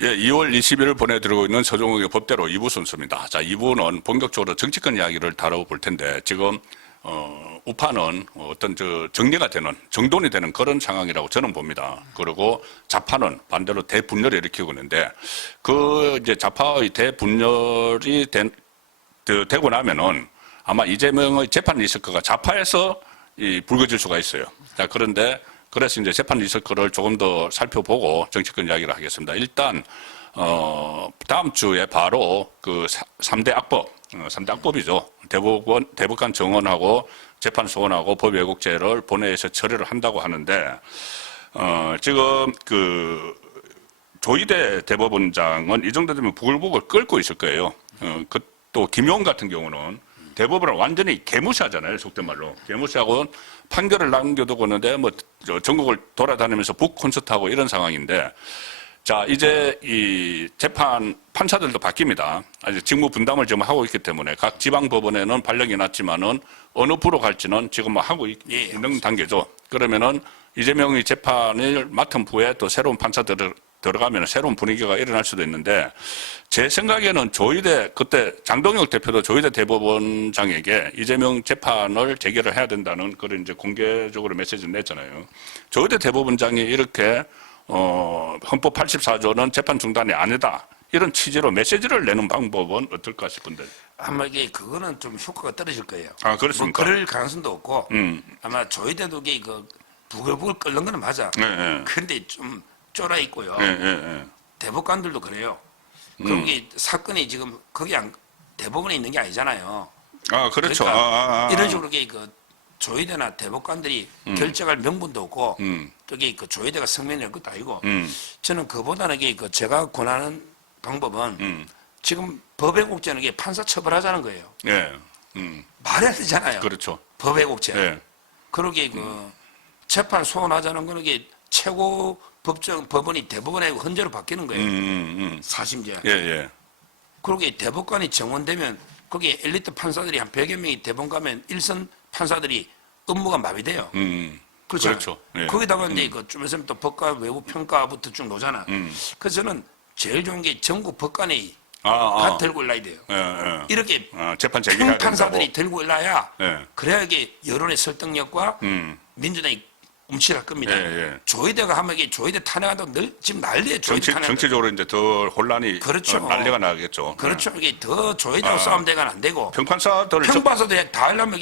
예, 2월 20일 보내드리고 있는 서종욱의 법대로 2부 순서입니다. 자, 2부는 본격적으로 정치권 이야기를 다뤄볼 텐데, 지금, 우파는 어떤 정리가 되는, 정돈이 되는 그런 상황이라고 저는 봅니다. 그리고 좌파는 반대로 대분열을 일으키고 있는데, 이제 좌파의 대분열이 되고 나면은 아마 이재명의 재판 리스크가 좌파에서 불거질 수가 있어요. 자, 그래서 이제 재판 리스크를 조금 더 살펴보고 정치권 이야기를 하겠습니다. 일단, 다음 주에 바로 그 3대 악법, 3대 악법이죠. 대법관 정원하고 재판 소원하고 법왜곡죄를 본회의에서 처리를 한다고 하는데, 지금 조희대 대법원장은 이 정도 되면 부글부글 끓고 있을 거예요. 또 김용 같은 경우는 대법원을 완전히 개무시하잖아요. 속된 말로. 개무시하고 판결을 남겨두고 있는데 전국을 돌아다니면서 북 콘서트하고 이런 상황인데, 자, 이제 이 재판 판사들도 바뀝니다. 아직 직무 분담을 지금 하고 있기 때문에 각 지방법원에는 발령이 났지만은 어느 부로 갈지는 지금 하고 있는 단계죠. 그러면은 이재명의 재판을 맡은 부에 또 새로운 판사들을 들어가면 새로운 분위기가 일어날 수도 있는데, 제 생각에는 그때 장동혁 대표도 조희대 대법원장에게 이재명 재판을 재개를 해야 된다는 그런 이제 공개적으로 메시지를 냈잖아요. 조희대 대법원장이 이렇게, 헌법 84조는 재판 중단이 아니다, 이런 취지로 메시지를 내는 방법은 어떨까 싶은데. 아마 그거는 좀 효과가 떨어질 거예요. 아, 그렇습니까? 그럴 가능성도 없고, 아마 조희대도 부글부글 끓는 거는 맞아. 네. 그런데 좀 쫄아 있고요. 네. 대법관들도 그래요. 그리고 사건이 지금 대법원에 있는 게 아니잖아요. 아, 그렇죠. 그러니까 이런 식으로 조희대나 대법관들이 결정할 명분도 없고, 또 조희대가 성명을 낼 것도 아니고, 저는 그보다는 제가 권하는 방법은 지금 법왜곡죄는 판사 처벌하자는 거예요. 예. 말이 안 되잖아요. 그렇죠. 법왜곡죄. 예. 그러게 재판 소원하자는 거는 최고 법원이 대법원에 헌재로 바뀌는 거예요. 사심제. 예. 그러게 대법관이 정원되면 거기에 엘리트 판사들이 한 100여 명이 대법원 가면 일선 판사들이 업무가 마비돼요. 그렇죠. 예. 거기다가 이제 좀 있으면 또 법과 외부 평가부터 쭉 놓잖아. 그래서 저는 제일 좋은 게 전국 법관이 다 들고 일어나야 돼요. 예. 이렇게 재판 재개해야 평판사들이 들고 일어나야 예. 그래야 여론의 설득력과 민주당이 움찔할 겁니다. 예. 조희대가 하면 조희대 탄핵한다고 지금 난리예요. 정치적으로 이제 더 혼란이 그렇죠. 난리가 나겠죠. 그렇죠. 이게 더 조희대하고 싸움대가 안 되고 평판사들 다 하려면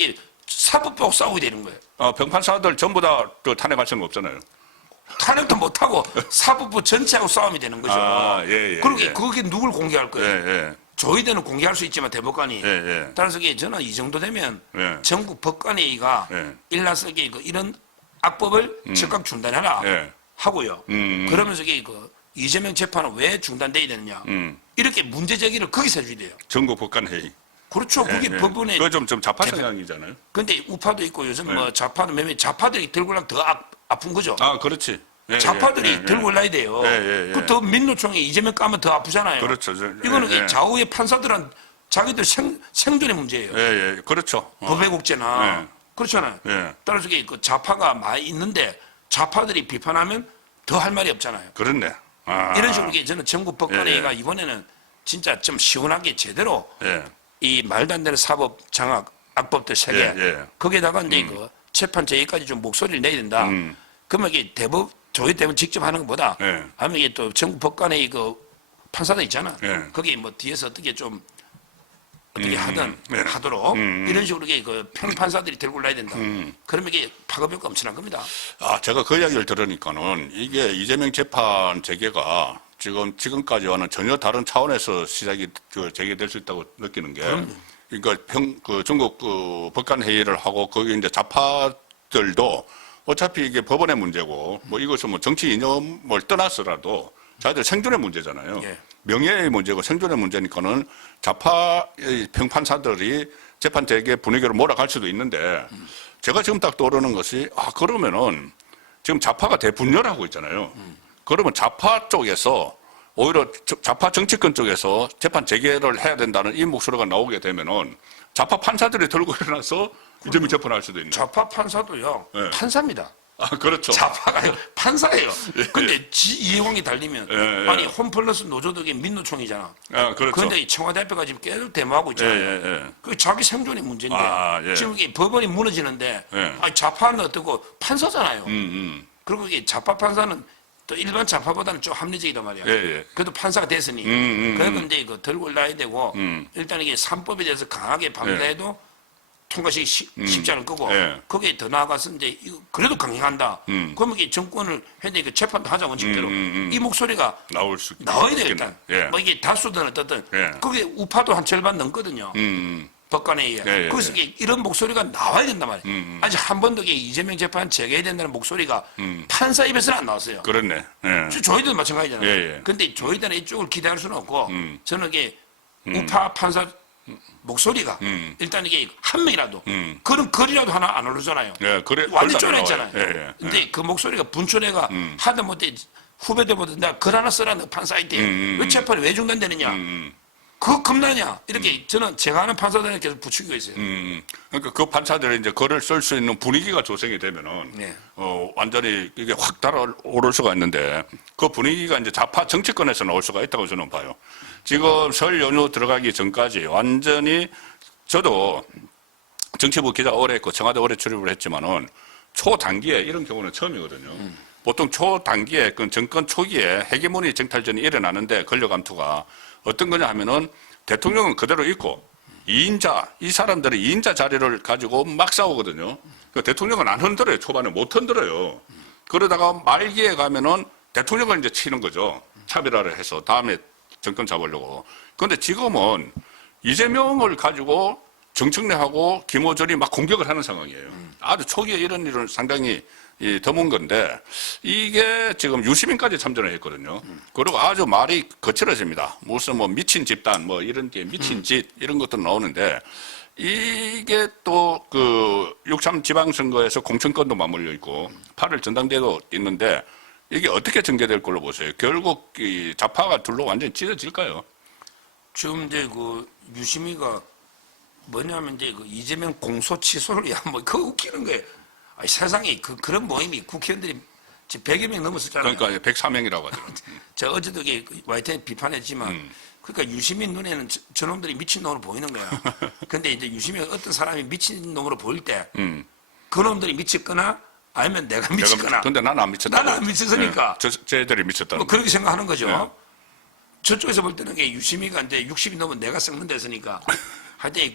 사법부하고 싸우게 되는 거예요. 평판사들 전부 다 탄핵할 생각 없잖아요. 탄핵도 못하고 사법부 전체하고 싸움이 되는 거죠. 예. 그러게 그게 누굴 공개할 거예요. 예. 조희대는 공개할 수 있지만 대법관이. 예. 따라서 저는 이 정도 되면 예. 전국 법관회의가 일나서 이런 악법을 즉각 중단해라 하고요. 그러면서 이재명 재판은 왜 중단돼야 되느냐. 이렇게 문제 제기를 거기서 해줘야 돼요. 전국 법관회의. 그렇죠. 그게 법원에. 그거 좀 좌파 성향이잖아요. 근데 우파도 있고 요즘 좌파는 몇몇 좌파들이 들고 올라면 더 아픈 거죠. 아, 그렇지. 좌파들이 들고 올라야 돼요. 예. 더 민노총이 이재명 까면 더 아프잖아요. 그렇죠. 이거는 좌우의 판사들은 자기들 생존의 문제예요. 예. 그렇죠. 법왜곡죄나. 그렇잖아요. 따라서 좌파가 많이 있는데 좌파들이 비판하면 더 할 말이 없잖아요. 그렇네. 이런 식으로 저는 전국 법관회의가 이번에는 진짜 좀 시원하게 제대로 이 말도 안 되는 사법 장악 악법들 세 개 거기에다가 이제 재판 제기까지 좀 목소리를 내야 된다. 그러면 조희 대법원 직접 하는 것보다 아니면 이게 또 전국 법관회의 판사들 있잖아. 거기 뒤에서 어떻게 하든 하도록 이런 식으로 평판사들이 들고 올라야 된다. 그러면 이게 파급효과 엄청난 겁니다. 제가 그 이야기를 들으니까는 이게 이재명 재판 재개가 지금까지와는 전혀 다른 차원에서 재개될 수 있다고 느끼는 게, 그러니까 전국 법관 회의를 하고 거기 이제 좌파들도 어차피 이게 법원의 문제고 이것은 정치 이념을 떠나서라도 자기들 생존의 문제잖아요. 명예의 문제고 생존의 문제니까는 좌파의 평판사들이 재판 재개 분위기로 몰아갈 수도 있는데, 제가 지금 딱 떠오르는 것이 그러면은 지금 좌파가 대분열하고 있잖아요. 그러면 좌파 쪽에서 오히려 좌파 정치권 쪽에서 재판 재개를 해야 된다는 이 목소리가 나오게 되면은 좌파 판사들이 들고 일어나서 이재명 재판할 수도 있는. 좌파 판사도요. 판사입니다. 그렇죠. 좌파가 판사예요. 근데 이해관계 달리면 예. 아니 홈플러스 노조덕이 민노총이잖아. 그렇죠. 그런데 청와대 앞에가 지금 계속 데모하고 있잖아요. 그 자기 생존의 문제인데 지금 이게 법원이 무너지는데 아니, 좌파는 어떻고 판사잖아요. 그리고 이게 좌파 판사는 또 일반 좌파보다는 좀 합리적이단 말이야. 그래도 판사가 됐으니 그래도 이제 이거 들고 올라야 되고 일단 이게 3법에 대해서 강하게 반대해도 통과시기 쉽지 않을 거고 거기에 더 나아가서 이제 이거 그래도 강행한다. 그러면 이게 정권을 현재 그 재판도 하자 원칙대로 이 목소리가 나와야 돼 일단. 뭐 이게 다수든 어떻든 거기에 우파도 한 절반 넘거든요. 법관에 의해. 그래서 이런 목소리가 나와야 된단 말이에요. 아직 한 번도 이재명 재판 재개해야 된다는 목소리가 판사 입에서는 안 나왔어요. 그렇네. 조이도 마찬가지잖아요. 근데 조이들은 이쪽을 기대할 수는 없고 저는 이게 우파 판사 목소리가 일단 이게 한 명이라도 그런 글이라도 하나 안 오르잖아요. 그래, 완전 쫄았잖아요. 근데 그 목소리가 분출해가 하다못해 후배들보다 내가 글 하나 쓰라는 판사한테 왜 재판이 왜 중단되느냐. 그거 겁나냐? 이렇게 저는 제가 아는 판사들에게 계속 부추기고 있어요. 그러니까 그 판사들이 이제 글을 쓸 수 있는 분위기가 조성이 되면은 완전히 이게 확 달아오를 수가 있는데 그 분위기가 이제 좌파 정치권에서 나올 수가 있다고 저는 봐요. 지금 설 연휴 들어가기 전까지 완전히 저도 정치부 기자 오래 했고 청와대 오래 출입을 했지만은 초단기에 이런 경우는 처음이거든요. 보통 초단기에 그 정권 초기에 헤게모니 정탈전이 일어나는데 권력 감투가 어떤 거냐 하면은 대통령은 그대로 있고 2인자, 이 사람들이 2인자 자리를 가지고 막 싸우거든요. 그 대통령은 안 흔들어요. 초반에 못 흔들어요. 그러다가 말기에 가면은 대통령을 이제 치는 거죠. 차별화를 해서 다음에 정권 잡으려고. 그런데 지금은 이재명을 가지고 정청래하고 김어준이 막 공격을 하는 상황이에요. 아주 초기에 이런 일은 상당히 드문 건데 이게 지금 유시민까지 참전을 했거든요. 그리고 아주 말이 거칠어집니다. 무슨 뭐 미친 집단 뭐 이런 게 미친 짓 이런 것도 나오는데 이게 또 그 6.3 지방선거에서 공천권도 맞물려 있고 8월 전당대회도 있는데 이게 어떻게 전개될 걸로 보세요? 결국 이 좌파가 둘로 완전히 찢어질까요? 지금 이제 그 유시미가 뭐냐면 이제 그 이재명 공소 취소를 뭐 그거 웃기는 거예요. 아니, 세상에 그런 모임이 국회의원들이 지금 100여 명 넘었었잖아요. 그러니까 104명이라고 하더라고요. 제가 어제도 YTN 비판했지만 그러니까 유시민 눈에는 저놈들이 미친놈으로 보이는 거야. 근데 이제 유시민이 어떤 사람이 미친놈으로 보일 때 그놈들이 미쳤거나 아니면 내가 미쳤거나. 근데 나는 안 미쳤다. 나는 안 미쳤으니까. 쟤들이 미쳤다. 뭐 그렇게 생각하는 거죠. 저쪽에서 볼 때는 유시민가 이제 60이 넘으면 내가 썩는 데서니까 하여튼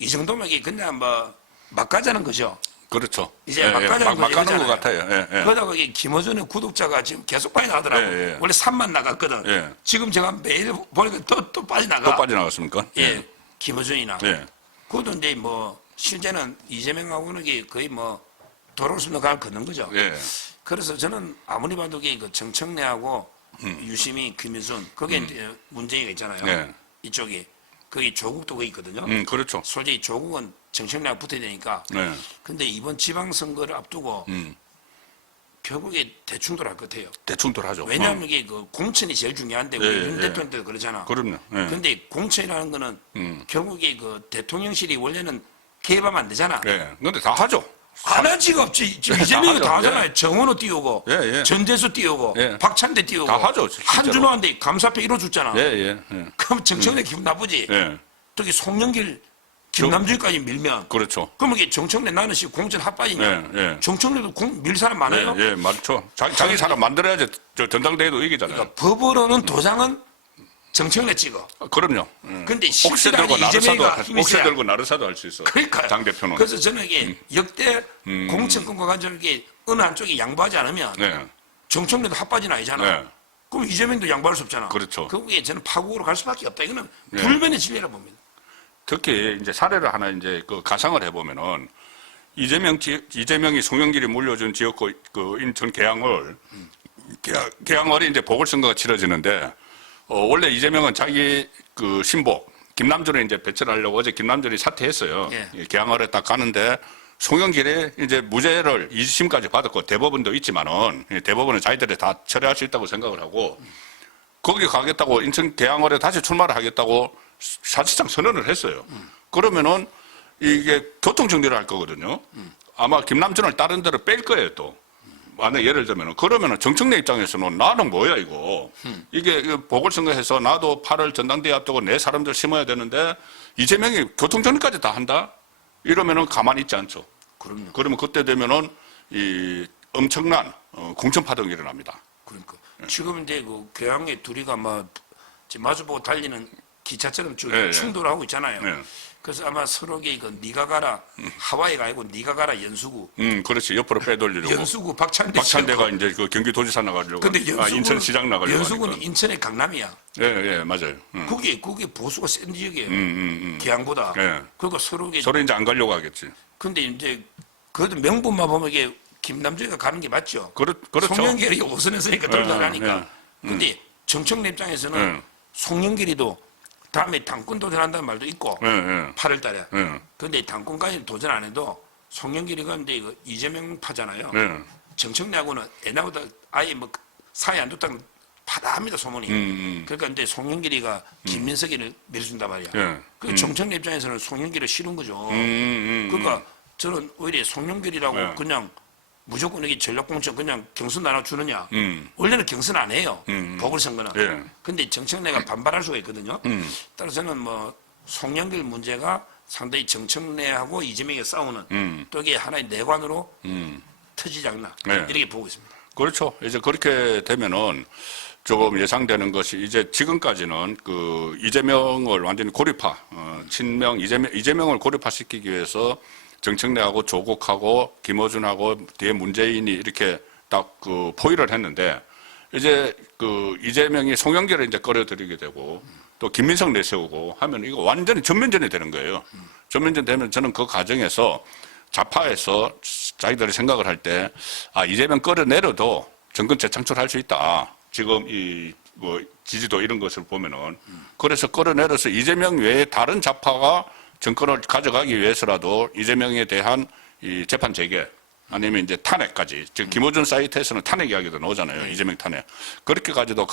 이 정도면 이게 그냥 뭐 막 가자는 거죠. 그렇죠. 이제 막 가자는 막 가는 것 같아요. 그러다가 김어준의 구독자가 지금 계속 빠져나가더라고. 원래 3만 나갔거든. 지금 제가 매일 보니까 또 빠져나가. 또 빠져나갔습니까? 김어준이나. 그것도 이제 뭐 실제는 이재명하고는 거의 뭐 도로를 갈 걷는 거죠. 그래서 저는 아무리 봐도 그 정청래하고 유시민, 김일순 거기에 이제 문제가 있잖아요. 이쪽이. 거기 조국도 거기 있거든요. 그렇죠. 솔직히 조국은 정청래하고 붙어야 되니까. 근데 이번 지방선거를 앞두고 결국에 대충돌 할 것 같아요. 대충돌 하죠. 왜냐하면 이게 그 공천이 제일 중요한데 우리 윤 대표님 때도 그러잖아. 그럼요. 근데 공천이라는 거는 결국에 그 대통령실이 원래는 개입하면 안 되잖아. 근데 다 하죠. 안 한 지가 없지. 지금 이재명이 다 하잖아요. 정원호 띄우고, 전대수 띄우고, 박찬대 띄우고. 다 하죠. 한준호한테 감사패 1호 줬잖아. 그럼 정청래 기분 나쁘지. 저기 송영길, 김남주까지 밀면. 그렇죠. 그러면 이게 정청래 나는 씨 공천 핫바지냐. 정청래도 밀 사람 많아요. 많죠. 자기 사람 만들어야지 저 전당대회도 이기잖아요. 그러니까 법으로는 도장은 정청래 찍어. 그럼요. 근데 실제로 이재명이가 힘이 옥새 들고 나르사도 할 수 있어. 그러니까요. 당 대표는. 그래서 저는 이게 역대 공천권과 관련해서 이게 어느 한쪽이 양보하지 않으면 정청래도 핫바지는 아니잖아. 그럼 이재명도 양보할 수 없잖아. 그렇죠. 그게 저는 파국으로 갈 수밖에 없다. 이거는 불변의 진리라 봅니다. 특히 이제 사례를 하나 이제 그 가상을 해보면은 이재명이 송영길이 물려준 지역구 그 인천 계양을이 이제 보궐선거가 치러지는데 원래 이재명은 자기 그 신복 김남준을 이제 배치를 하려고 어제 김남준이 사퇴했어요. 계양을에 딱 가는데 송영길이 이제 무죄를 2심까지 받았고 대법원도 있지만은 대법원은 자기들이 다 처리할 수 있다고 생각을 하고 거기 가겠다고 인천 계양을에 다시 출마를 하겠다고 사실상 선언을 했어요. 그러면은 이게 교통 정리를 할 거거든요. 아마 김남준을 다른 데로 뺄 거예요 또. 만약 예를 들면 그러면은 정청래 입장에서는 나는 뭐야 이거. 이게 보궐선거해서 나도 8월 전당대회 앞두고 내 사람들 심어야 되는데 이재명이 교통정리까지 다 한다? 이러면은 가만히 있지 않죠. 그럼요. 그러면 그때 되면은 이 엄청난 공천파동이 일어납니다. 그러니까 지금 이제 그 교양의 둘이가 막 지금 마주보고 달리는 기차처럼 쭉 예, 예. 충돌하고 있잖아요. 예. 그래서 아마 서로게 이거 네가 가라 하와이가 아니고 네가 가라 연수구. 그렇지. 옆으로 빼돌리려고. 연수구 박찬대 박찬대가 이제 그 경기도지사 나가려고. 근데 연수구는, 인천시장 나가려고. 연수구는 하니까. 인천의 강남이야. 예, 예, 맞아요. 그게 보수가 센 지역이에요. 기양보다. 예. 그러니까 서로게. 서로 이제 안 가려고 하겠지. 근데 이제 그래도 명분만 보면 이게 김남주가 가는 게 맞죠. 그렇죠. 송영길이 5선에서니까 돌아가니까. 예. 근데 정청래 입장에서는 송영길이도 다음에 당권 도전한다는 말도 있고 예, 예. 8월 달에. 예. 근데 당권까지 도전 안 해도 송영길이가 근데 이거 이재명 파잖아요. 예. 정청래하고는 애나보다 아예 뭐 사이 안 좋다는 파다합니다 소문이. 그러니까 근데 송영길이가 김민석이를 밀어준단 말이야. 예. 그 정청래 입장에서는 송영길을 싫은 거죠. 음. 그러니까 저는 오히려 송영길이라고 네. 그냥 무조건 이게 전략공천 그냥 경선 나눠주느냐. 음. 원래는 경선 안 해요. 보궐선거는. 예. 근데 정청래가 반발할 수가 있거든요. 따라서 저는 뭐 송영길 문제가 상당히 정청래하고 이재명이 싸우는 또 이게 하나의 내관으로 터지지 않나. 네. 이렇게 보고 있습니다. 그렇죠. 이제 그렇게 되면은 조금 예상되는 것이 이제 지금까지는 그 이재명을 완전히 고립화, 친명 이재명을 고립화시키기 위해서 정청래하고 조국하고 김어준하고 뒤에 문재인이 이렇게 딱 그 포위를 했는데 이제 그 이재명이 송영길을 이제 끌어들이게 되고 또 김민석 내세우고 하면 이거 완전히 전면전이 되는 거예요. 전면전 되면 저는 그 과정에서 좌파에서 자기들이 생각을 할 때 아, 이재명 끌어내려도 정권 재창출할 수 있다. 지금 이 뭐 지지도 이런 것을 보면은 그래서 끌어내려서 이재명 외에 다른 좌파가 정권을 가져가기 위해서라도 이재명에 대한 이 재판 재개 아니면 이제 탄핵까지 지금 김어준 사이트에서는 탄핵 이야기도 나오잖아요. 이재명 탄핵 그렇게까지도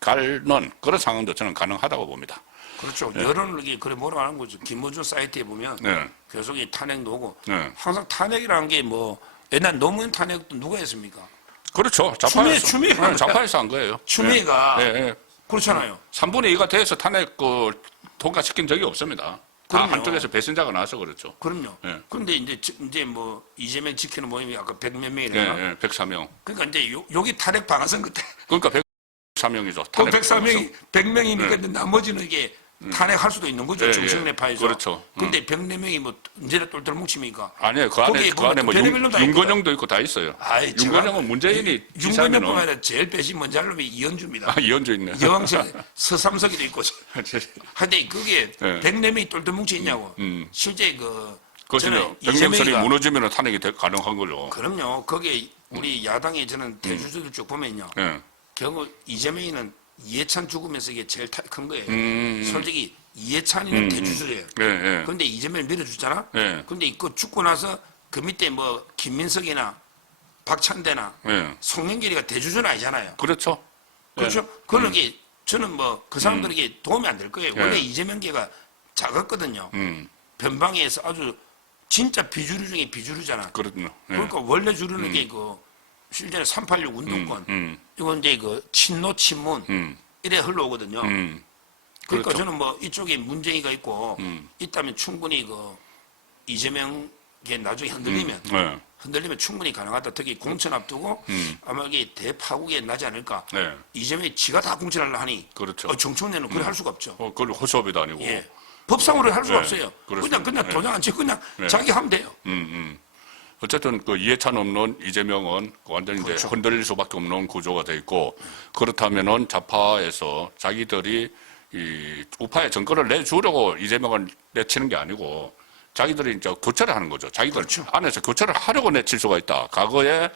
가는 그런 상황도 저는 가능하다고 봅니다. 그렇죠. 여론을 이게 그래 뭐라 하는 거죠. 김어준 사이트에 보면 네. 계속 이 탄핵 나오고 네. 항상 탄핵이라는 게 뭐 옛날 노무현 탄핵도 누가 했습니까? 그렇죠. 좌파에서. 추미애가 네, 좌파에서 한 거예요. 추미애가 네, 네. 그렇잖아요. 3분의 2가 돼서 탄핵 통과시킨 적이 없습니다. 다 그럼요. 한쪽에서 배신자가 나와서 그렇죠. 그럼요. 네. 그런데 이제 뭐 이재명 지키는 모임이 아까 100몇 네, 명이래나. 네, 104명. 그러니까 이제 여기 탄핵 방아선 그때 그러니까 104명이죠. 그 104명이 100명이니까 네. 나머지는 이게 탄핵할 수도 있는 거죠. 네, 정청래 파에서. 그렇죠. 근데 104명이 뭐 언제나 똘똘 뭉칩니까? 아니에요. 그 안에 뭐 별의별로 다 윤건영도 있고 다 있어요. 아이, 윤건영은 문재인이 윤건영뿐만 아니라 제일 배신 먼저 할 놈이 이현주입니다. 아, 이현주 있네. 여왕실 서삼석이도 있고. 근데 그게 네. 104명이 똘똘 뭉쳐 있냐고. 실제 그것은요. 저는 병력선이 무너지면 탄핵이 가능한 거죠. 그럼요. 거기에 우리 야당의 저는 대주주들 쭉 보면요. 네. 결국 이재명이는 이해찬 죽으면서 이게 제일 큰 거예요. 솔직히 이해찬이는 대주주예요. 네, 네. 그런데 이재명을 밀어주잖아. 네. 근데 이거 죽고 나서 그 밑에 뭐 김민석이나 박찬대나 네. 송영길이가 대주주는 아니잖아요. 그렇죠. 그렇죠? 그런 게 저는 뭐 그 사람들에게 도움이 안 될 거예요. 원래 이재명계가 작았거든요. 변방에서 아주 진짜 비주류 중에 비주류잖아. 그렇군요. 네. 그러니까 원래 주류는 게 실제로 386 운동권 이건 이제 친노 친문 이래 흘러오거든요. 그러니까 그렇죠. 저는 뭐 이쪽에 문재인이가 있고 있다면 충분히 이재명계 나중에 흔들리면 네. 흔들리면 충분히 가능하다. 특히 공천 앞두고 아마 이게 대파국에 나지 않을까. 네. 이재명이 지가 다 공천하려 하니 그렇죠. 정청래는 그래 할 수가 없죠. 그걸 호소업이도 아니고. 예. 법상으로 할 수가 네, 없어요. 그렇습니다. 그냥 네. 도장 안 치고 그냥 네. 자기 하면 돼요. 어쨌든 그 이해찬 없는 이재명은 완전히 이제 그렇죠. 흔들릴 수밖에 없는 구조가 돼 있고 그렇다면은 좌파에서 자기들이 이 우파의 정권을 내주려고 이재명을 내치는 게 아니고 자기들이 이제 교체를 하는 거죠. 자기들 그렇죠. 안에서 교체를 하려고 내칠 수가 있다. 과거에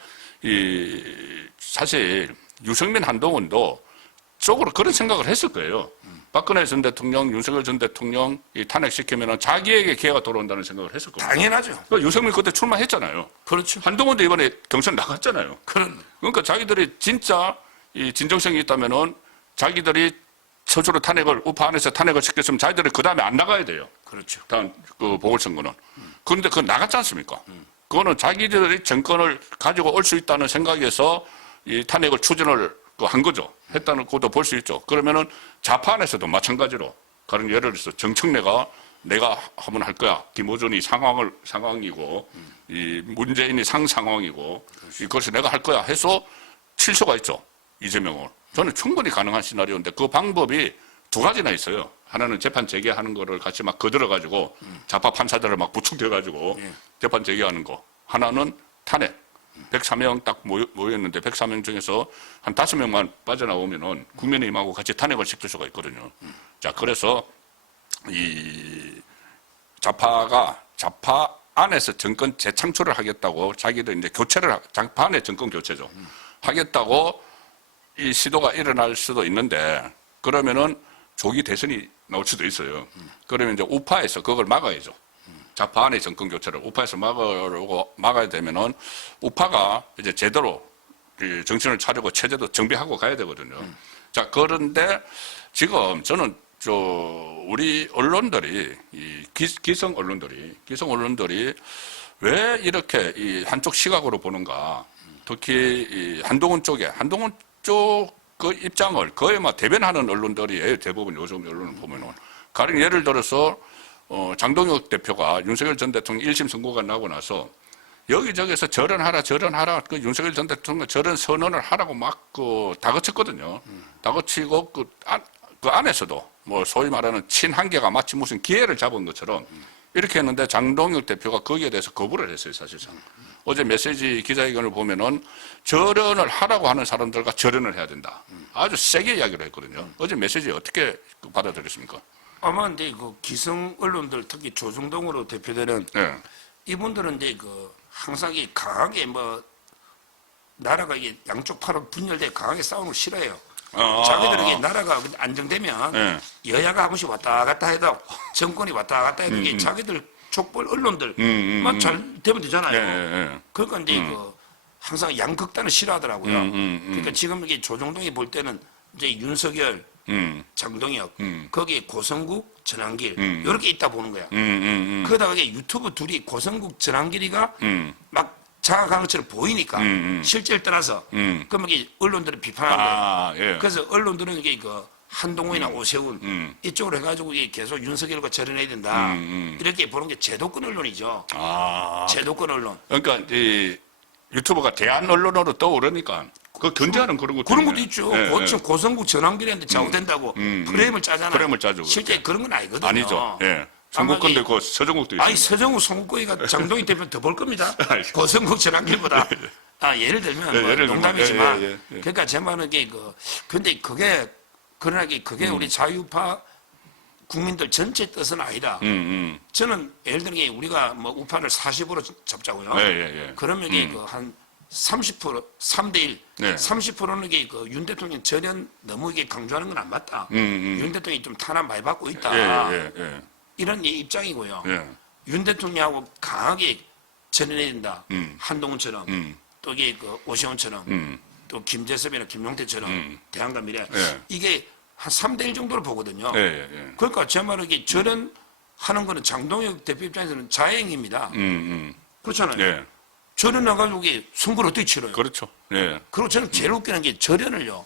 사실 유승민 한동훈도 쪽으로 그런 생각을 했을 거예요. 박근혜 전 대통령, 윤석열 전 대통령 탄핵시키면 자기에게 기회가 돌아온다는 생각을 했을 겁니다. 당연하죠. 그러니까 유승민 그때 출마했잖아요. 그렇죠. 한동훈도 이번에 경선 나갔잖아요. 그런 그러니까 자기들이 진짜 이 진정성이 있다면은 자기들이 스스로 탄핵을 우파 안에서 탄핵을 시켰으면 자기들이 그 다음에 안 나가야 돼요. 그렇죠. 다음 그 보궐선거는. 그런데 그건 나갔지 않습니까? 그거는 자기들이 정권을 가지고 올 수 있다는 생각에서 이 탄핵을 추진을 한 거죠. 했다는 것도 볼 수 있죠. 그러면은 좌파 안에서도 마찬가지로 가령 예를 들어서 정청래가 내가 하면 할 거야. 김어준이 상황이고 이 문재인이 상황이고 이것이 내가 할 거야 해서 칠 수가 있죠. 이재명을. 저는 충분히 가능한 시나리오인데 그 방법이 두 가지나 있어요. 하나는 재판 재개하는 거를 같이 막 거들어가지고 좌파 판사들을 막 부축해가지고 재판 재개하는 거. 하나는 탄핵. 103명 딱 모였는데 103명 중에서 한 5명만 빠져나오면은 국민의힘하고 같이 탄핵을 시킬 수가 있거든요. 자, 그래서 이 좌파 안에서 정권 재창출을 하겠다고 자기들 이제 좌파 안에 정권 교체죠. 하겠다고 이 시도가 일어날 수도 있는데 그러면은 조기 대선이 나올 수도 있어요. 그러면 이제 우파에서 그걸 막아야죠. 좌파 안의 정권 교체를 우파에서 막아야 되면은 우파가 이제 제대로 정신을 차리고 체제도 정비하고 가야 되거든요. 자, 그런데 지금 저는 우리 언론들이 이 기성 언론들이 왜 이렇게 이 한쪽 시각으로 보는가? 특히 이 한동훈 쪽 그 입장을 거의 막 대변하는 언론들이에요. 대부분 요즘 언론을 보면은. 가령 예를 들어서 장동혁 대표가 윤석열 전 대통령 1심 선고가 나고 나서 여기저기서 절연하라 그 윤석열 전 대통령 절연 선언을 하라고 막 다그쳤거든요. 다그치고 그 안에서도 뭐 소위 말하는 친한계가 마치 무슨 기회를 잡은 것처럼 이렇게 했는데 장동혁 대표가 거기에 대해서 거부를 했어요, 사실상. 어제 메시지 기자회견을 보면은 절연을 하라고 하는 사람들과 절연을 해야 된다. 아주 세게 이야기를 했거든요. 어제 메시지 어떻게 받아들였습니까? 아마 근데 그 기성 언론들 특히 조중동으로 대표되는 네. 이분들은 이제 항상 강하게 나라가 이게 양쪽 팔로 분열돼 강하게 싸우는 걸 싫어해요. 자기들에게 나라가 안정되면 네. 여야가 한 번씩 왔다 갔다 해도 정권이 왔다 갔다 해도 이게 자기들 족벌 언론들만 잘 되면 되잖아요. 그러니까 이제 항상 양극단을 싫어하더라고요. 그러니까 지금 이게 조정동이 볼 때는 이제 윤석열, 장동혁, 거기에 고성국, 전한길 이렇게 있다 보는 거야. 그러다가 이게 유튜브 둘이 고성국, 전한길이가 막 장악한 것처럼 보이니까 실제를 떠나서 그러면 이게 언론들을 비판하는데 예. 그래서 언론들은 이게 한동훈이나 오세훈 이쪽으로 해가지고 이게 계속 윤석열과 절연해야 된다 이렇게 보는 게 제도권 언론이죠. 제도권 언론. 그러니까 이 유튜브가 대한 언론으로 떠오르니까 그 견제하는 그런 것도 있죠. 지금 고성국 전환길인데 잘못된다고 프레임을 짜잖아요. 프레임을 짜죠. 실제 그런 건 아니거든요. 아니죠. 예. 선거권도 있고 서정국도 있어요. 아니 서정국 선거권이가 장동희 대표 더 볼 겁니다. 고성국 전환길보다. 예를 들면 농담이지만 그러니까 제 말은 근데 그게 그러나 그게 우리 자유파 국민들 전체 뜻은 아니다. 저는 예를 들면 우리가 우파를 40으로 잡자고요. 그러면 한 30%, 3대1, 30%는 윤 대통령 절연 너무 강조하는 건 안 맞다. 윤 대통령이 좀 탄압 많이 받고 있다. 이런 입장이고요. 윤 대통령하고 강하게 절연해야 된다. 한동훈처럼, 또 오세훈처럼, 또 김재섭이나 김용태처럼, 대한과 미래. 이게 한 3대1 정도로 보거든요. 그러니까 제 말은 절연하는 거는 장동혁 대표 입장에서는 자행입니다. 그렇잖아요. 절연해가지고 선거를 어떻게 치러요? 그렇죠. 그리고 저는 제일 웃기는 게 절연을요.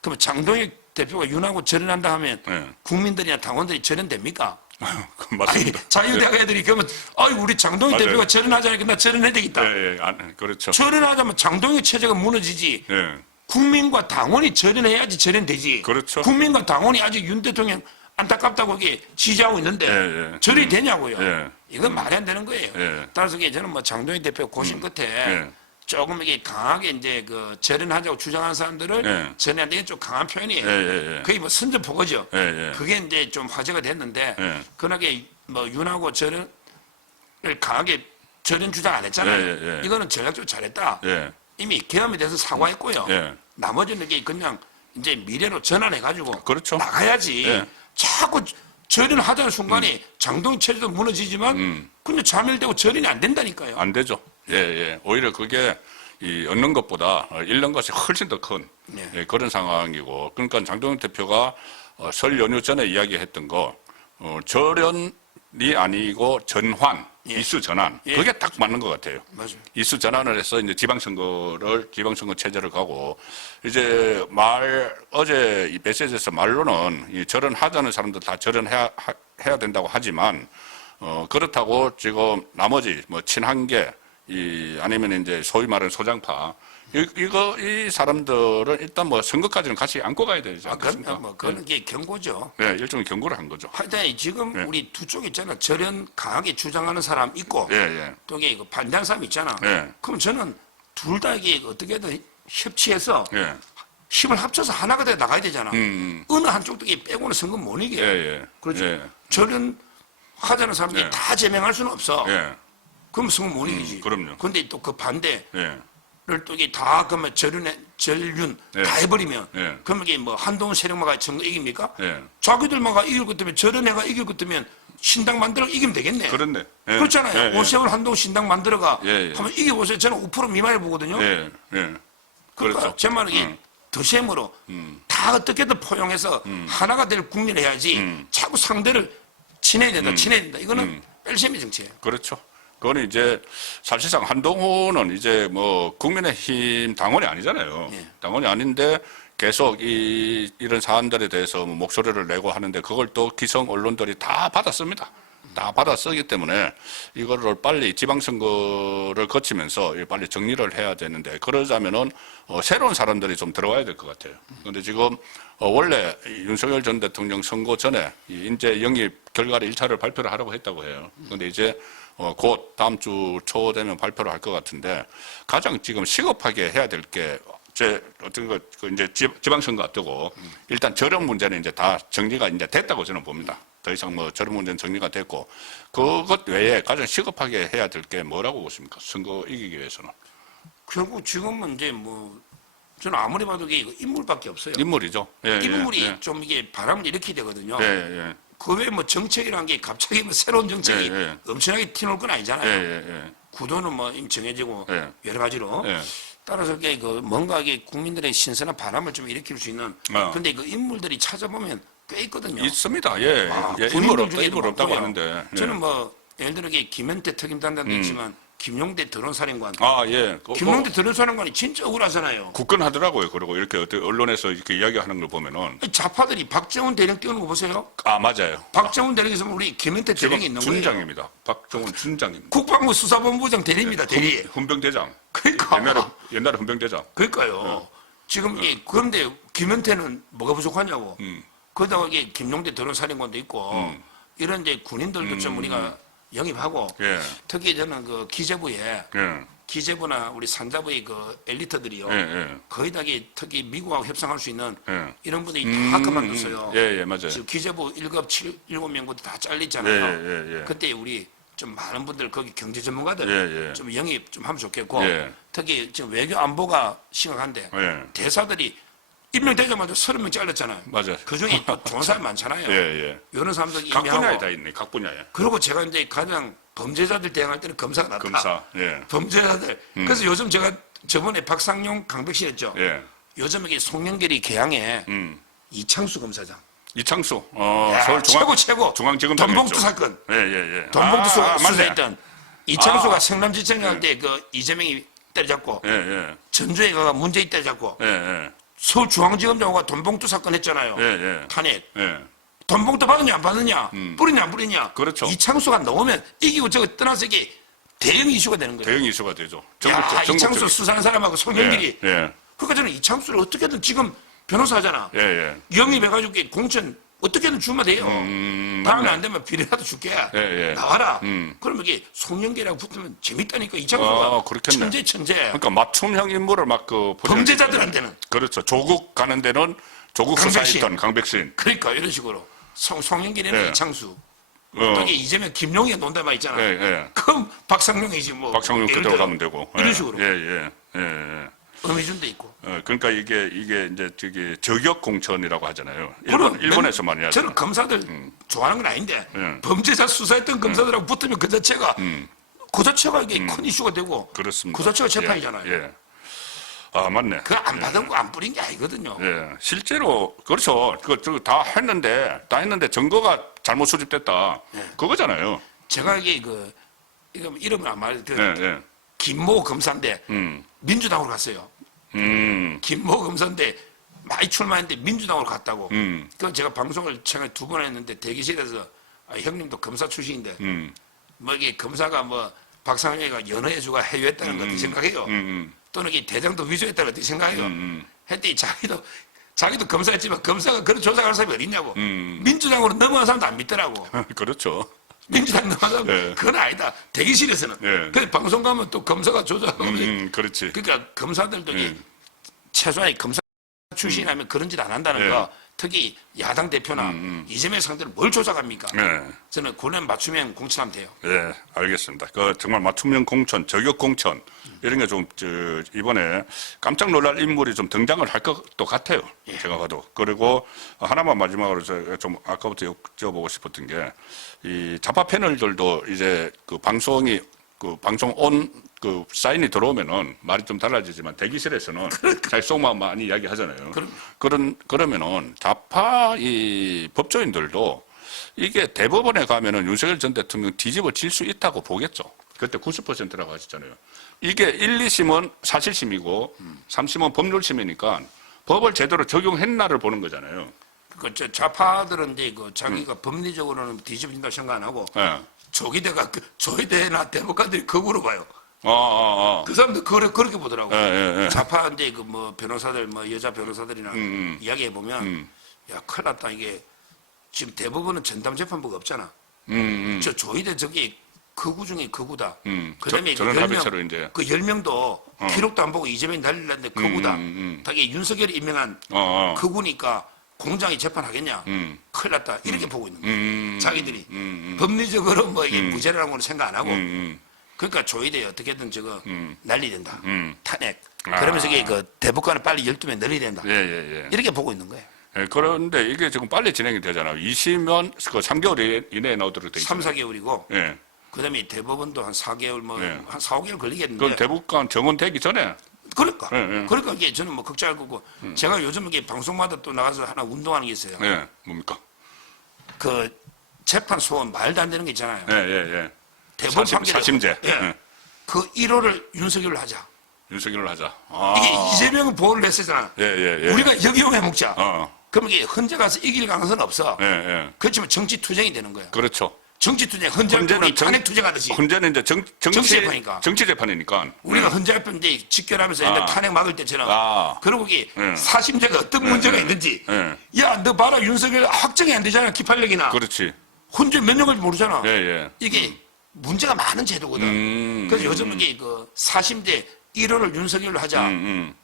그러면 장동혁 대표가 윤하고 절연한다 하면 국민들이나 당원들이 절연됩니까? 맞습니다. 아니, 자유대학 애들이 그러면 우리 장동혁 대표가 절연하자니까 나 절연해야 되겠다. 그렇죠. 절연하자면 장동혁 체제가 무너지지. 국민과 당원이 절연해야지 절연되지. 그렇죠. 국민과 당원이 아직 윤 대통령 안타깝다고 지지하고 있는데 절이 되냐고요. 이건 말이 안 되는 거예요. 따라서 저는 장동혁 대표 고심 끝에 조금 강하게 절연하자고 주장하는 사람들을 절연하는 게 좀 강한 표현이에요. 그게 선전포고죠. 그게 이제 좀 화제가 됐는데 그러게 윤하고 절연을 강하게 절연 주장 안 했잖아요. 이거는 전략적으로 잘했다. 이미 계엄에 대해서 사과했고요. 나머지는 그냥 이제 미래로 전환해가지고 그렇죠. 나가야지. 자꾸 절연하자는 순간에 장동혁 체제도 무너지지만 근데 자멸되고 절연이 안 된다니까요. 안 되죠. 오히려 그게 얻는 것보다 잃는 것이 훨씬 더 큰 그런 상황이고 그러니까 장동혁 대표가 설 연휴 전에 이야기했던 거 절연이 아니고 전환, 예. 이수 전환 예. 그게 딱 맞는 것 같아요. 맞아요. 이수 전환을 해서 이제 지방선거 체제를 가고 이제 어제 이 메시지에서 말로는 이 절연하자는 사람들 다 절연해야 된다고 하지만 그렇다고 지금 나머지 뭐 친한계 아니면 이제 소위 말하는 소장파 이 사람들은 일단 뭐 선거까지는 같이 안고 가야 되지 않겠습니까? 뭐 그런 게 경고죠. 네, 일종의 경고를 한 거죠. 하여튼 지금 예. 우리 두 쪽 있잖아. 절연 강하게 주장하는 사람 있고 예, 예. 또 이게 반대하는 사람 있잖아. 예. 그럼 저는 둘 다 이게 어떻게든 협치해서 예, 힘을 합쳐서 하나가 돼 나가야 되잖아. 어느 한쪽도 이게 빼고는 선거 못 이겨. 예, 예. 그렇죠. 예, 절연 하자는 사람들이 예. 다 제명할 수는 없어. 예, 그럼 선거 못 이기지. 그럼요. 근데 또 그 반대. 예. 를 또 이게 다 그러면 전륜 예. 다 해버리면 예. 그러면 이게 뭐 한동훈 세력마가 선거 이깁니까? 예. 자기들마가 이길 것 같으면 전연회가 이길 것 같으면 신당 만들어 이기면 되겠네. 그렇네. 예. 그렇잖아요. 예, 예. 오세훈 한동훈 신당 만들어가 예, 예. 한번 이겨보세요. 저는 5% 미만을 보거든요. 예, 예. 그러니까 그렇죠. 제 말은 이게 덧셈으로 다 어떻게든 포용해서 하나가 될 국민을 해야지 자꾸 상대를 친해야 된다. 친해야 된다. 이거는 뺄셈이 정치예요. 그렇죠. 그거는 이제 사실상 한동훈은 이제 뭐 국민의힘 당원이 아니잖아요. 예. 당원이 아닌데 계속 이런 사안들에 대해서 뭐 목소리를 내고 하는데 그걸 또 기성 언론들이 다 받아씁니다. 다 받아쓰기 때문에 이거를 빨리 지방선거를 거치면서 빨리 정리를 해야 되는데 그러자면은 새로운 사람들이 좀 들어와야 될 것 같아요. 그런데 지금 원래 윤석열 전 대통령 선거 전에 이 인재 영입 결과를 1차를 발표를 하라고 했다고 해요. 그런데 이제 곧 다음 주 초 되면 발표를 할 것 같은데 가장 지금 시급하게 해야 될 게 어떤 거 이제 지방선거 앞두고 일단 저런 문제는 이제 다 정리가 이제 됐다고 저는 봅니다. 더 이상 뭐 저런 문제는 정리가 됐고 그것 외에 가장 시급하게 해야 될 게 뭐라고 보십니까? 선거 이기기 위해서는 결국 지금은 이제 뭐 저는 아무리 봐도 이게 인물밖에 없어요. 인물이죠. 예, 인물이 예, 좀 이게 바람을 일으키게 되거든요. 예, 예, 그 외에 뭐 정책이라는 게 갑자기 뭐 새로운 정책이 예, 예. 엄청나게 튀어나올 건 예, 아니잖아요. 예, 예, 구도는 뭐 이미 정해지고 예. 여러 가지로. 예. 따라서 그 뭔가 이게 국민들의 신선한 바람을 좀 일으킬 수 있는. 근데 그 인물들이 찾아보면 꽤 있거든요. 있습니다. 예, 아, 예. 군인들 인물 없다, 중에도 인물 없다고 많고요. 하는데. 예. 저는 뭐 예를 들어 이게 김현태 특임단장도 있지만 김용대 드론사령관. 아, 예. 김용대 드론사령관이 진짜 억울하잖아요. 굳건하더라고요. 그리고 이렇게 언론에서 이렇게 이야기하는 걸 보면은 좌파들이 박정훈 대령 띄우는 거 보세요. 아, 맞아요. 박정훈 대령이 있으면 우리 김현태 지금 대령이 있는 거예요. 준장입니다. 박정훈 준장입니다. 국방부 수사본부장 대리입니다. 대리. 헌병대장. 그러니까. 옛날에 헌병대장. 그러니까요. 지금 그런데 김현태는 뭐가 부족하냐고. 그러다가 이게 김용대 드론사령관도 있고 이런 이제 군인들도 좀 우리가 영입하고 예. 특히 저는 그 기재부에 예. 기재부나 우리 산자부의 그 엘리트들이요. 예, 예. 거의 다 이게 특히 미국하고 협상할 수 있는 예. 이런 분들이 다 그만뒀어요. 예, 예, 맞아요. 지금 기재부 1급 7명부터 다 예, 잘렸잖아요. 예, 예. 그때 우리 좀 많은 분들 거기 경제 전문가들 예, 예. 좀 영입 좀 하면 좋겠고 예. 특히 지금 외교 안보가 심각한데 예. 대사들이 임명되자마자 30명 잘렸잖아요. 맞아요. 그중에 또 좋은 사람 많잖아요. 예, 예. 이런 사람들 각 분야에 임명하고 다 있네. 각 분야에. 그리고 제가 이제 가장 범죄자들 대항할 때는 검사가 낫다. 검사. 예. 범죄자들. 그래서 요즘 제가 저번에 박상용 강백실 했죠. 예. 요즘 이게 송영길이 개항에 음. 이창수 검사장. 이창수. 야, 서울 최고. 중앙지검장. 돈봉투 사건. 예, 예, 예. 돈봉투 맞네. 수사했던 이창수가 성남지청에 갈 때 그 이재명이 때려잡고 예, 예. 전주에 가가 문재인 때려잡고 예, 예. 서울중앙지검장과 돈봉투 사건 했잖아요. 예, 예. 탄핵. 예. 돈봉투 받느냐 안 받느냐 뿌리냐 안 뿌리냐. 그렇죠. 이창수가 나오면 이기고 저거 떠나서 이게 대형 이슈가 되는 거예요. 대형 이슈가 되죠. 야, 이창수 전국적인. 수사하는 사람하고 송영길이. 예, 예. 그러니까 저는 이창수를 어떻게든 지금 변호사잖아. 예, 예. 영입해가지고 공천 어떻게든 주면 돼요. 다음에 안 되면 비리라도 줄게. 예, 예. 나와라. 그러면 이게 송영길하고 붙으면 재밌다니까 이창수가 그렇겠네. 천재. 그러니까 맞춤형 인물을 막그 범죄자들한테는. 그렇죠. 조국 가는 데는 조국 강백신. 수사했던 강백신. 그러니까 이런 식으로 송영길이는 예. 이창수. 어. 거기 이재명 김용희 논다말 있잖아. 예, 예. 그럼 박상용이지 뭐. 박창룡 예를 그대로 들어. 가면 되고. 이런 예, 식으로. 예, 예, 예, 예. 엄희준도 있고. 그러니까 이게 이제 저기 저격 공천이라고 하잖아요. 그럼 일본에서 많이 하죠. 저는 검사들 좋아하는 건 아닌데 예. 범죄자 수사했던 검사들하고 붙으면 그 자체가 이게 큰 이슈가 되고 그렇습니다. 그 자체가 재판이잖아요. 예, 예. 아, 맞네. 그거 안 받은 거 안 뿌린 게 아니거든요. 예, 실제로 그렇죠. 그거 다 했는데 증거가 잘못 수집됐다. 그거잖아요. 제가 이게 이거 이름을 안 말해도 예, 예. 김모 검사인데 음, 민주당으로 갔어요. 김모 검사인데 많이 출마했는데 민주당으로 갔다고. 그 제가 방송을 최근에 2번 했는데 대기실에서 형님도 검사 출신인데 뭐 이게 검사가 뭐 박상현이가 연애해주가 해유했다는 거 어떻게 생각해요? 또는 이 대장도 위조했다는 거 어떻게 생각해요? 했더니 자기도 검사했지만 검사가 그런 조사할 사람이 어딨냐고. 민주당으로 넘어간 사람도 안 믿더라고. 그렇죠. 민주당 넘어간 사람 예. 그건 아니다. 대기실에서는. 예. 근데 방송 가면 또 검사가 조사하고. 그렇지. 그러니까 검사들도 이 최소한 검사 출신이라면 그런 짓 안 한다는 예. 거. 특히 야당 대표나 이재명 상대로 뭘 조작합니까? 예. 저는 그런 맞춤형 공천하면 돼요. 예, 알겠습니다. 그 정말 맞춤형 공천, 저격 공천 이런 게 좀 이번에 깜짝 놀랄 인물이 좀 등장을 할 것도 같아요. 제가 봐도. 그리고 하나만 마지막으로 제가 좀 아까부터 여쭤보고 싶었던 게 이 좌파 패널들도 이제 그 방송 온 사인이 들어오면은 말이 좀 달라지지만 대기실에서는 자기 속마음 많이 이야기하잖아요. 그러면은 좌파 이 법조인들도 이게 대법원에 가면은 윤석열 전 대통령 뒤집어 질 수 있다고 보겠죠. 그때 90%라고 하셨잖아요. 이게 1, 2심은 사실심이고 3심은 법률심이니까 법을 제대로 적용했나를 보는 거잖아요. 그 좌파들은 이제 자기가 법리적으로는 뒤집어진다고 생각 안 하고 예. 조희대나 대법관들이 극으로 봐요. 그 그 사람들 그렇게 보더라고. 예. 좌파 이제 변호사들 여자 변호사들이나 이야기해 보면 야 큰일 났다 이게 지금 대법원은 전담 재판부가 없잖아. 저 조희대 저기 극우 중에 극우다. 그다음에 저런 합의체로 이제. 그 10명도 기록도 안 보고 이재명이 날리려는데 극우다. 자기 윤석열이 임명한 극우니까 공장이 재판하겠냐? 큰일 났다. 이렇게 보고 있는 거예요. 자기들이 법리적으로 뭐 이게 무죄라는 걸 생각 안 하고. 그러니까 조희대 어떻게든 저거 난리된다. 탄핵. 그러면서 이게 대법관을 빨리 12명 늘려야 된다. 예. 이렇게 보고 있는 거예요. 예, 그런데 이게 지금 빨리 진행이 되잖아요. 2심은 그 3개월 이내에 나오도록 돼 있잖아요. 3, 4개월이고 예. 그다음에 대법원도 한 4개월 예. 한 4, 5개월 걸리겠는데. 그건 대법관 정원되기 전에. 그러니까. 예. 그러니까 이게 저는 걱정할 거고 제가 요즘 이게 방송마다 또 나가서 하나 운동하는 게 있어요. 예. 뭡니까? 그 재판 소원 말도 안 되는 게 있잖아요. 예. 대법원 판결 사심제. 예. 그 1호를 윤석열로 하자. 윤석열을 하자. 이게 이재명은 보호를 했었잖아. 예. 우리가 역이용해 먹자. 어. 그럼 이게 헌재 가서 이길 가능성은 없어. 예. 그렇지만 정치 투쟁이 되는 거야. 그렇죠. 정치 투쟁, 헌재는 탄핵 투쟁하듯이. 헌재는 이제 정치 재판이니까. 정치 재판이니까. 우리가 헌재할 때 직결하면서 옛날 탄핵 막을 때처럼. 그리고 이게 사심제가 어떤 문제가 있는지. 야, 너 봐라 윤석열 확정이 안 되잖아 기판력이나. 그렇지. 헌재 몇 년 걸지 모르잖아. 예. 이게 문제가 많은 제도거든. 그래서 요즘 이게 사심제 1호를 윤석열로 하자.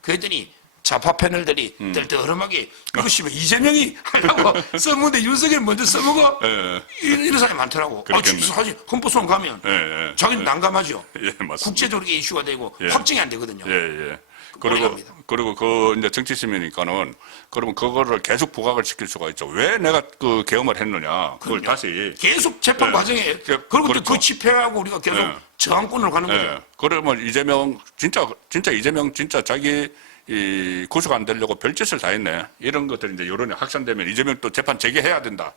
그랬더니 좌파 패널들이 떨떠름하게 그러시면 이재명이 하려고 썼는데 윤석열 먼저 써먹어. 이런 사람이 많더라고. 사실 헌법소원 가면 자기는 난감하죠. 예, 맞습니다. 국제적으로 이게 이슈가 되고 확정이 안 되거든요. 예. 그리고 그 이제 정치심이니까는 그러면 그거를 계속 부각을 시킬 수가 있죠. 왜 내가 그 계엄을 했느냐. 그걸 다시 계속 재판 과정에 그리고 그렇죠. 그 집회하고 우리가 계속 저항권으로 가는 거죠. 그러면 이재명 진짜 이재명 진짜 자기 이 구속 안 되려고 별짓을 다 했네. 이런 것들이 이제 여론이 확산되면 이재명 또 재판 재개해야 된다.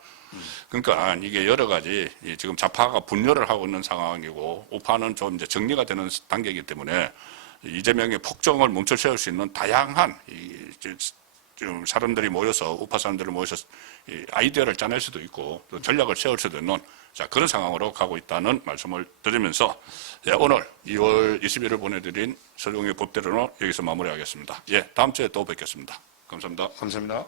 그러니까 이게 여러 가지 지금 좌파가 분열을 하고 있는 상황이고 우파는 좀 이제 정리가 되는 단계이기 때문에 이재명의 폭정을 멈춰 세울 수 있는 다양한 지금 사람들이 모여서 우파 사람들이 모여서 아이디어를 짜낼 수도 있고 또 전략을 세울 수도 있는 그런 상황으로 가고 있다는 말씀을 드리면서 오늘 2월 21일 보내드린 서종의 법대로는 여기서 마무리하겠습니다. 다음 주에 또 뵙겠습니다. 감사합니다. 감사합니다.